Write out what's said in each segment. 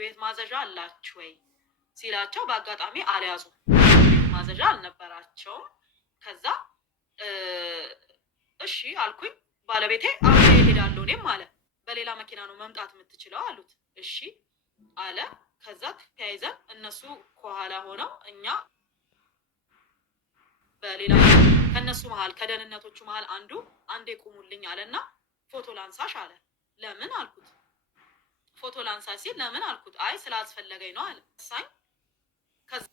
ቤት ማዘዣ አላችሁ ወይ ሲላቸው በአጋጣሚ አልያዙ ማዘዣ አልነበራቸውም። ከዛ እሺ አልኩኝ። ባለቤቴ አብሬ እሄዳለሁ እኔም አለ። በሌላ መኪና ነው መምጣት የምትችለው አሉት። እሺ አለ። ከዛ ተያይዘን እነሱ ከኋላ ሆነው እኛ በሌላ ከነሱ መሃል ከደህንነቶቹ መሃል አንዱ አንዴ ቁሙልኝ አለና ፎቶ ላንሳሽ አለ። ለምን አልኩት። ፎቶ ላንሳሽ ሲል ለምን አልኩት። አይ ስላስፈለገኝ ነው አለ። ሳኝ ከዛ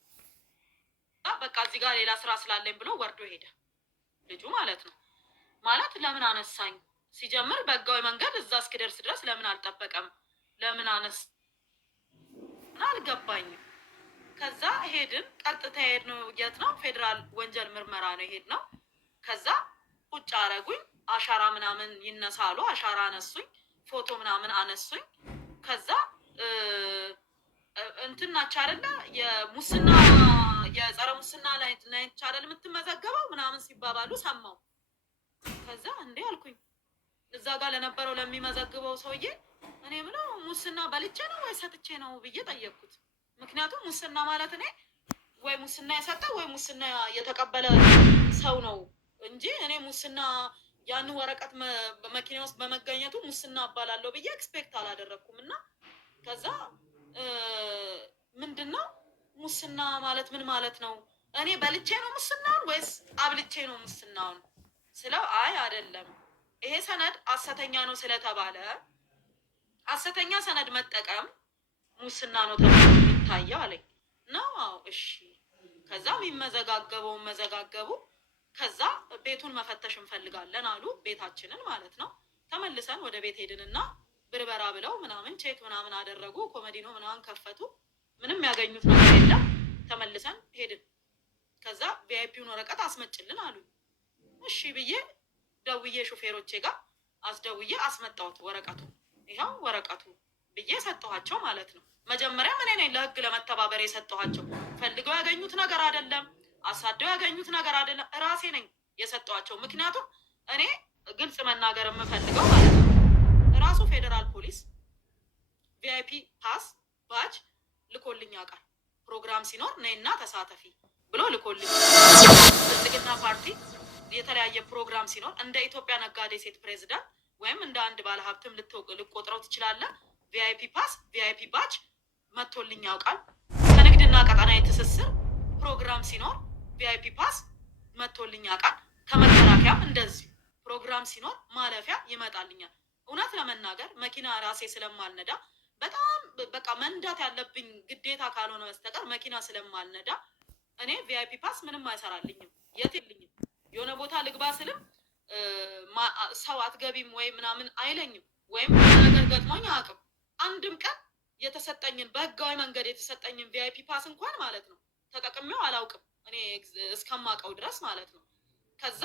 በቃ እዚህ ጋር ሌላ ስራ ስላለኝ ብሎ ወርዶ ሄደ ልጁ ማለት ነው። ማለት ለምን አነሳኝ? ሲጀምር በህጋዊ መንገድ እዛ እስኪደርስ ድረስ ለምን አልጠበቀም? ለምን አነሳ አልገባኝም። ከዛ ሄድን። ቀጥታ ሄድነው የት ነው? ፌዴራል ወንጀል ምርመራ ነው ሄድነው። ከዛ ቁጭ አረጉኝ። አሻራ ምናምን ይነሳሉ። አሻራ አነሱኝ። ፎቶ ምናምን አነሱኝ። ከዛ እንትን ናቸው አይደለ የሙስና የጸረ ሙስና ላይ ናይት አይደል የምትመዘገበው ምናምን ሲባባሉ ሰማው። ከዛ እንዴ አልኩኝ እዛ ጋር ለነበረው ለሚመዘግበው ሰውዬ እኔ ምነው ሙስና በልቼ ነው ወይ ሰጥቼ ነው ብዬ ጠየቅኩት። ምክንያቱም ሙስና ማለት እኔ ወይ ሙስና የሰጠ ወይ ሙስና የተቀበለ ሰው ነው እንጂ እኔ ሙስና ያን ወረቀት መኪና ውስጥ በመገኘቱ ሙስና አባላለሁ ብዬ ኤክስፔክት አላደረኩም። እና ከዛ ምንድነው ሙስና ማለት ምን ማለት ነው? እኔ በልቼ ነው ሙስናውን ወይስ አብልቼ ነው ሙስናውን ስለው አይ አይደለም ይሄ ሰነድ ሐሰተኛ ነው ስለተባለ ሐሰተኛ ሰነድ መጠቀም ሙስና ነው ተብሎ የሚታየው አለኝ። ነው እሺ። ከዛ የሚመዘጋገበውን መዘጋገቡ። ከዛ ቤቱን መፈተሽ እንፈልጋለን አሉ። ቤታችንን ማለት ነው። ተመልሰን ወደ ቤት ሄድንና ብርበራ ብለው ምናምን ቼክ ምናምን አደረጉ። ኮሜዲኖ ምናምን ከፈቱ። ምንም ያገኙት ነገር የለም። ተመልሰን ሄድን። ከዛ ቪአይፒውን ወረቀት አስመጭልን አሉ። እሺ ብዬ ደውዬ ሹፌሮቼ ጋር አስደውዬ አስመጣሁት ወረቀቱ። ይኸው ወረቀቱ ብዬ ሰጠኋቸው ማለት ነው። መጀመሪያ እኔ ነኝ ለህግ ለመተባበር የሰጠኋቸው። ፈልገው ያገኙት ነገር አይደለም፣ አሳደው ያገኙት ነገር አይደለም። ራሴ ነኝ የሰጠኋቸው። ምክንያቱም እኔ ግልጽ መናገር የምፈልገው ማለት ነው ራሱ ፌዴራል ፖሊስ ቪአይፒ ፓስ ባጅ ልኮልኝ ያውቃል። ፕሮግራም ሲኖር ነይና ተሳተፊ ብሎ ልኮልኝ። ብልጽግና ፓርቲ የተለያየ ፕሮግራም ሲኖር እንደ ኢትዮጵያ ነጋዴ ሴት ፕሬዝዳንት ወይም እንደ አንድ ባለሀብትም ልቆጥረው ትችላለህ። ቪአይፒ ፓስ ቪአይፒ ባጅ መጥቶልኝ ያውቃል። ከንግድና ቀጠናዊ ትስስር ፕሮግራም ሲኖር ቪአይፒ ፓስ መጥቶልኝ ያውቃል። ከመከላከያም እንደዚህ ፕሮግራም ሲኖር ማለፊያ ይመጣልኛል። እውነት ለመናገር መኪና ራሴ ስለማልነዳ በጣም በቃ መንዳት ያለብኝ ግዴታ ካልሆነ በስተቀር መኪና ስለማልነዳ እኔ ቪአይፒ ፓስ ምንም አይሰራልኝም። የት የለኝም። የሆነ ቦታ ልግባ ስልም ሰው አትገቢም ወይ ምናምን አይለኝም። ወይም ነገር ገጥሞኝ አያውቅም። አንድም ቀን የተሰጠኝን በህጋዊ መንገድ የተሰጠኝን ቪአይፒ ፓስ እንኳን ማለት ነው ተጠቅሜው አላውቅም እኔ እስከማውቀው ድረስ ማለት ነው። ከዛ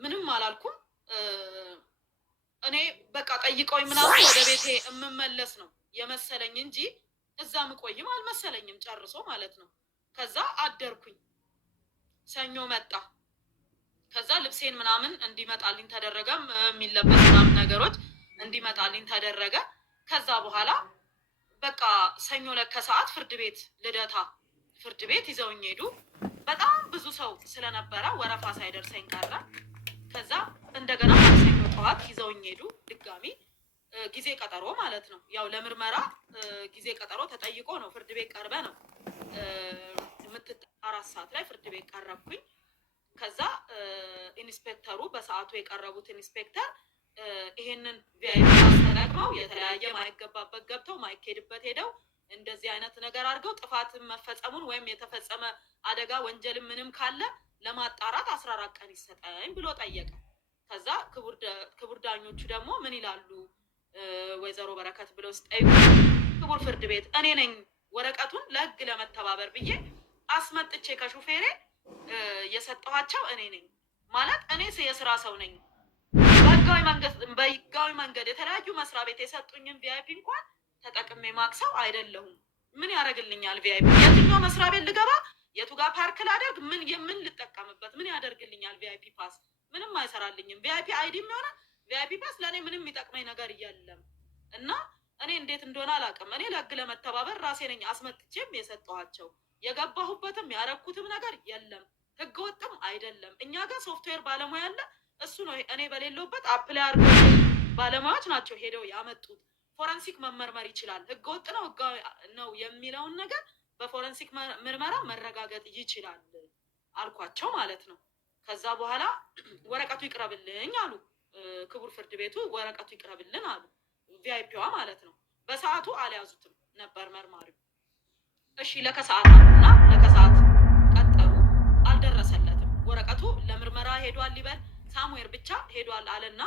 ምንም አላልኩም። እኔ በቃ ጠይቀውኝ ምናምን ወደ ቤቴ የምመለስ ነው የመሰለኝ እንጂ እዛ ምቆይም አልመሰለኝም ጨርሶ ማለት ነው። ከዛ አደርኩኝ። ሰኞ መጣ። ከዛ ልብሴን ምናምን እንዲመጣልኝ ተደረገ። የሚለበስ ምናምን ነገሮች እንዲመጣልኝ ተደረገ። ከዛ በኋላ በቃ ሰኞ ለከሰዓት ፍርድ ቤት ልደታ ፍርድ ቤት ይዘውኝ ሄዱ። በጣም ብዙ ሰው ስለነበረ ወረፋ ሳይደርሰኝ ቀረ። ከዛ እንደገና ሰኞ ጠዋት ይዘውኝ ሄዱ። ድጋሚ ጊዜ ቀጠሮ ማለት ነው። ያው ለምርመራ ጊዜ ቀጠሮ ተጠይቆ ነው ፍርድ ቤት ቀርበ ነው 4 ሰዓት ላይ ፍርድ ቤት ቀረብኩኝ። ከዛ ኢንስፔክተሩ በሰዓቱ የቀረቡት ኢንስፔክተር ይሄንን ቪአይፒ ተጠቅመው የተለያየ ማይገባበት ገብተው ማይኬድበት ሄደው እንደዚህ አይነት ነገር አድርገው ጥፋት መፈጸሙን ወይም የተፈጸመ አደጋ ወንጀል ምንም ካለ ለማጣራት 14 ቀን ይሰጠኝ ብሎ ጠየቀ። ከዛ ክቡር ዳኞቹ ደግሞ ምን ይላሉ ወይዘሮ በረከት ብለው ሲጠይቁ ክቡር ፍርድ ቤት እኔ ነኝ ወረቀቱን ለህግ ለመተባበር ብዬ አስመጥቼ ከሹፌሬ የሰጠኋቸው እኔ ነኝ ማለት እኔ የስራ ሰው ነኝ። በህጋዊ መንገድ የተለያዩ መስሪያ ቤት የሰጡኝን ቪአይፒ እንኳን ተጠቅሜ ማክሰው አይደለሁም። ምን ያደርግልኛል ቪአይፒ? የትኛው መስሪያ ቤት ልገባ የቱ ጋር ፓርክ ላደርግ ምን ልጠቀምበት? ምን ያደርግልኛል ቪአይፒ ፓስ? ምንም አይሰራልኝም። ቪአይፒ አይዲ የሚሆነ ቪአይፒ ፓስ ለእኔ ምንም የሚጠቅመኝ ነገር የለም። እና እኔ እንዴት እንደሆነ አላውቅም። እኔ ለህግ ለመተባበር ራሴ ነኝ አስመጥቼም የሰጠኋቸው። የገባሁበትም ያረኩትም ነገር የለም፣ ህገ ወጥም አይደለም። እኛ ጋር ሶፍትዌር ባለሙያ አለ፣ እሱ ነው እኔ በሌለውበት አፕላይ አድርገው ባለሙያዎች ናቸው ሄደው ያመጡት። ፎረንሲክ መመርመር ይችላል፣ ህገ ወጥ ነው ህጋዊ ነው የሚለውን ነገር በፎረንሲክ ምርመራ መረጋገጥ ይችላል አልኳቸው ማለት ነው። ከዛ በኋላ ወረቀቱ ይቅረብልኝ አሉ። ክቡር ፍርድ ቤቱ ወረቀቱ ይቅረብልን አሉ። ቪአይፒዋ ማለት ነው። በሰዓቱ አልያዙትም ነበር መርማሪው። እሺ ለከሰዓት አሉና ለከሰዓት ቀጠሩ። አልደረሰለትም ወረቀቱ። ለምርመራ ሄዷል ሊበል ሳሙኤል ብቻ ሄዷል አለና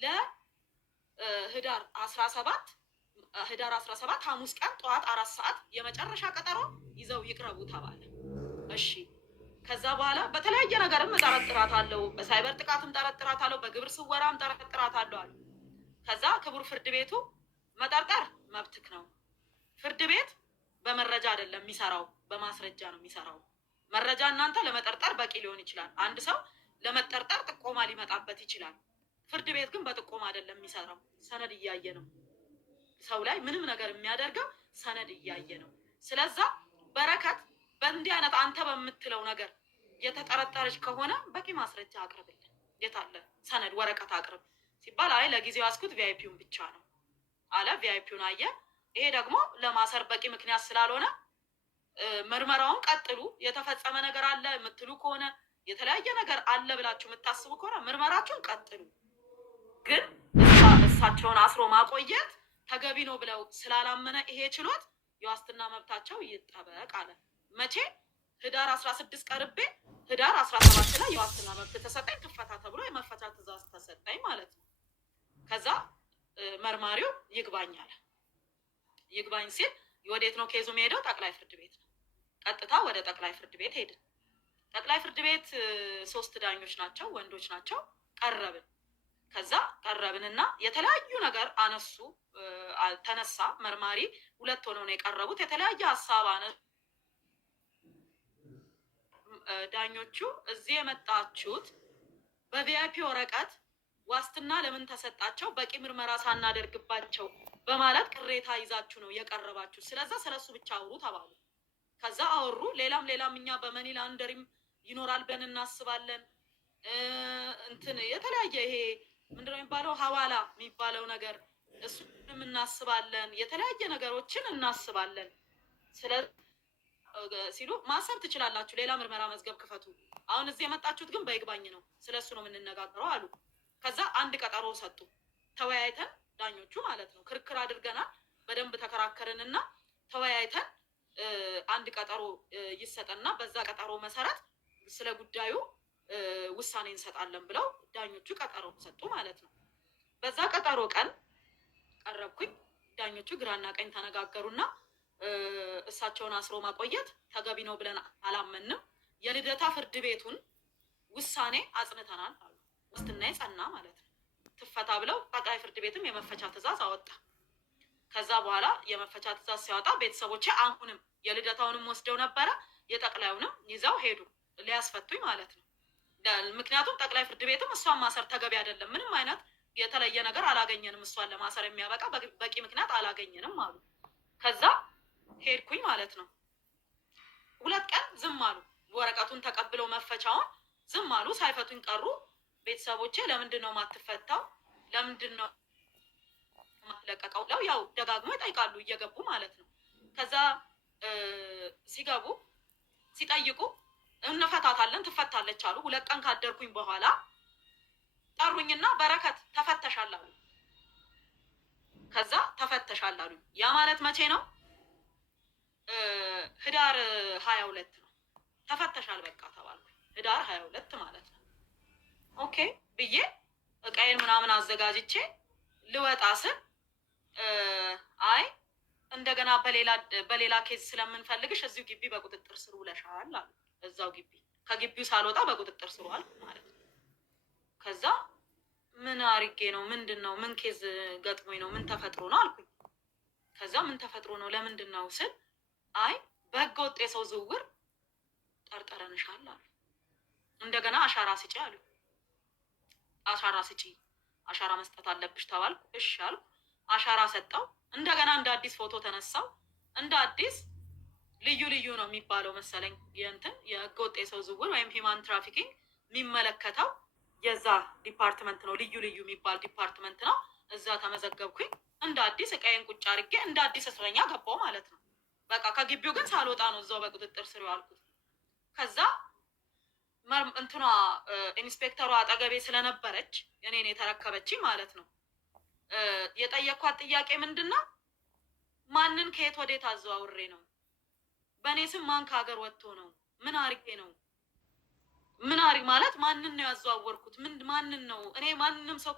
ለህዳር 17 ሐሙስ ቀን ጠዋት 4 ሰዓት የመጨረሻ ቀጠሮ ይዘው ይቅረቡ ተባለ። እሺ ከዛ በኋላ በተለያየ ነገርም እጠረጥራታለሁ፣ በሳይበር ጥቃትም እጠረጥራታለሁ፣ በግብር ስወራም እጠረጥራታለሁ አሉ። ከዛ ክቡር ፍርድ ቤቱ መጠርጠር መብትክ ነው፣ ፍርድ ቤት በመረጃ አይደለም የሚሰራው በማስረጃ ነው የሚሰራው። መረጃ እናንተ ለመጠርጠር በቂ ሊሆን ይችላል፣ አንድ ሰው ለመጠርጠር ጥቆማ ሊመጣበት ይችላል። ፍርድ ቤት ግን በጥቆማ አይደለም የሚሰራው፣ ሰነድ እያየ ነው። ሰው ላይ ምንም ነገር የሚያደርገው ሰነድ እያየ ነው። ስለዛ በረከት በእንዲህ አይነት አንተ በምትለው ነገር የተጠረጠረች ከሆነ በቂ ማስረጃ አቅርብልን። የት አለ ሰነድ ወረቀት አቅርብ ሲባል አይ ለጊዜው ያስኩት ቪአይፒውን ብቻ ነው አለ። ቪአይፒውን አየ። ይሄ ደግሞ ለማሰር በቂ ምክንያት ስላልሆነ ምርመራውን ቀጥሉ፣ የተፈጸመ ነገር አለ የምትሉ ከሆነ የተለያየ ነገር አለ ብላችሁ የምታስቡ ከሆነ ምርመራችሁን ቀጥሉ፣ ግን እሳቸውን አስሮ ማቆየት ተገቢ ነው ብለው ስላላመነ ይሄ ችሎት የዋስትና መብታቸው ይጠበቅ አለ። መቼ? ህዳር 16 ቀርቤ ህዳር 17 ላይ የዋስትና መብት ተሰጠኝ፣ ትፈታ ተብሎ የመፈቻ ትዕዛዝ ተሰጠኝ ማለት ነው። ከዛ መርማሪው ይግባኝ አለ። ይግባኝ ሲል ወዴት ነው ኬዙ የሚሄደው? ጠቅላይ ፍርድ ቤት ነው። ቀጥታ ወደ ጠቅላይ ፍርድ ቤት ሄድን። ጠቅላይ ፍርድ ቤት 3 ዳኞች ናቸው፣ ወንዶች ናቸው። ቀረብን። ከዛ ቀረብንና የተለያዩ ነገር አነሱ፣ ተነሳ። መርማሪ 2 ሆነው ነው የቀረቡት። የተለያየ ሀሳብ አነሱ ዳኞቹ። እዚህ የመጣችሁት በቪአይፒ ወረቀት ዋስትና ለምን ተሰጣቸው? በቂ ምርመራ ሳናደርግባቸው በማለት ቅሬታ ይዛችሁ ነው የቀረባችሁ። ስለዛ ስለሱ ብቻ አውሩ ተባሉ። ከዛ አወሩ። ሌላም እኛ በመኒ ላንደሪም ይኖራል ብለን እናስባለን። እንትን የተለያየ ይሄ ምንድነው የሚባለው ሐዋላ የሚባለው ነገር እሱንም እናስባለን። የተለያየ ነገሮችን እናስባለን። ሲሉ ማሰብ ትችላላችሁ፣ ሌላ ምርመራ መዝገብ ክፈቱ። አሁን እዚህ የመጣችሁት ግን በይግባኝ ነው፣ ስለሱ ነው የምንነጋገረው አሉ። ከዛ አንድ ቀጠሮ ሰጡ። ተወያይተን ዳኞቹ ማለት ነው ክርክር አድርገናል። በደንብ ተከራከርንና ተወያይተን አንድ ቀጠሮ ይሰጠና በዛ ቀጠሮ መሰረት ስለ ጉዳዩ ውሳኔ እንሰጣለን ብለው ዳኞቹ ቀጠሮ ሰጡ ማለት ነው። በዛ ቀጠሮ ቀን ቀረብኩኝ። ዳኞቹ ግራና ቀኝ ተነጋገሩና እሳቸውን አስሮ ማቆየት ተገቢ ነው ብለን አላመንም፣ የልደታ ፍርድ ቤቱን ውሳኔ አጽንተናል አሉ። ዋስትና ጸና ማለት ነው። ትፈታ ብለው ጠቅላይ ፍርድ ቤትም የመፈቻ ትዕዛዝ አወጣ። ከዛ በኋላ የመፈቻ ትዕዛዝ ሲያወጣ ቤተሰቦቼ አሁንም የልደታውንም ወስደው ነበረ፣ የጠቅላዩንም ይዘው ሄዱ ሊያስፈቱኝ ማለት ነው። ምክንያቱም ጠቅላይ ፍርድ ቤትም እሷን ማሰር ተገቢ አይደለም፣ ምንም አይነት የተለየ ነገር አላገኘንም፣ እሷን ለማሰር የሚያበቃ በቂ ምክንያት አላገኘንም አሉ። ከዛ ሄድኩኝ ማለት ነው። 2 ቀን ዝም አሉ። ወረቀቱን ተቀብለው መፈቻውን ዝም አሉ፣ ሳይፈቱኝ ቀሩ። ቤተሰቦቼ ለምንድን ነው ማትፈታው? ለምንድን ነው ማትለቀቀው? ያው ደጋግሞ ይጠይቃሉ እየገቡ ማለት ነው። ከዛ ሲገቡ ሲጠይቁ እንፈታታለን ትፈታለች አሉ። 2 ቀን ካደርኩኝ በኋላ ጠሩኝና በረከት ተፈተሻል አሉ። ከዛ ተፈተሻል አሉ። ያ ማለት መቼ ነው? ህዳር 22 ነው። ተፈተሻል በቃ ተባልኩኝ። ህዳር 22 ማለት ነው። ኦኬ ብዬ እቃዬን ምናምን አዘጋጅቼ ልወጣ ስል አይ እንደገና በሌላ ኬዝ ስለምንፈልግሽ እዚሁ ግቢ በቁጥጥር ስር ውለሻል አሉ። እዛው ግቢ ከግቢው ሳልወጣ በቁጥጥር ስር ዋልኩ ማለት ነው። ከዛ ምን አርጌ ነው? ምንድን ነው? ምን ኬዝ ገጥሞኝ ነው? ምን ተፈጥሮ ነው አልኩኝ። ከዛ ምን ተፈጥሮ ነው ለምንድን ነው ስል አይ በህገ ወጥ የሰው ዝውውር ጠርጥረንሻል አሉ። እንደገና አሻራ ስጪ አሉ። አሻራ ስጪ፣ አሻራ መስጠት አለብሽ ተባልኩ። እሺ አልኩ። አሻራ ሰጠው። እንደገና እንደ አዲስ ፎቶ ተነሳው። እንደ አዲስ ልዩ ልዩ ነው የሚባለው መሰለኝ የእንትን የህገወጥ የሰው ዝውውር ወይም ሂማን ትራፊኪንግ የሚመለከተው የዛ ዲፓርትመንት ነው። ልዩ ልዩ የሚባል ዲፓርትመንት ነው። እዛ ተመዘገብኩኝ። እንደ አዲስ እቃዬን ቁጭ አድርጌ እንደ አዲስ እስረኛ ገባው ማለት ነው። በቃ ከግቢው ግን ሳልወጣ ነው እዛው በቁጥጥር ስር ያልኩት። ከዛ እንትኗ ኢንስፔክተሯ አጠገቤ ስለነበረች እኔን የተረከበችኝ ማለት ነው። የጠየኳት ጥያቄ ምንድን ነው? ማንን ከየት ወዴት አዘዋውሬ ነው? በእኔ ስም ማን ከሀገር ወጥቶ ነው? ምን አርጌ ነው? ምን አርግ ማለት ማንን ነው ያዘዋወርኩት? ማንን ነው? እኔ ማንንም ሰው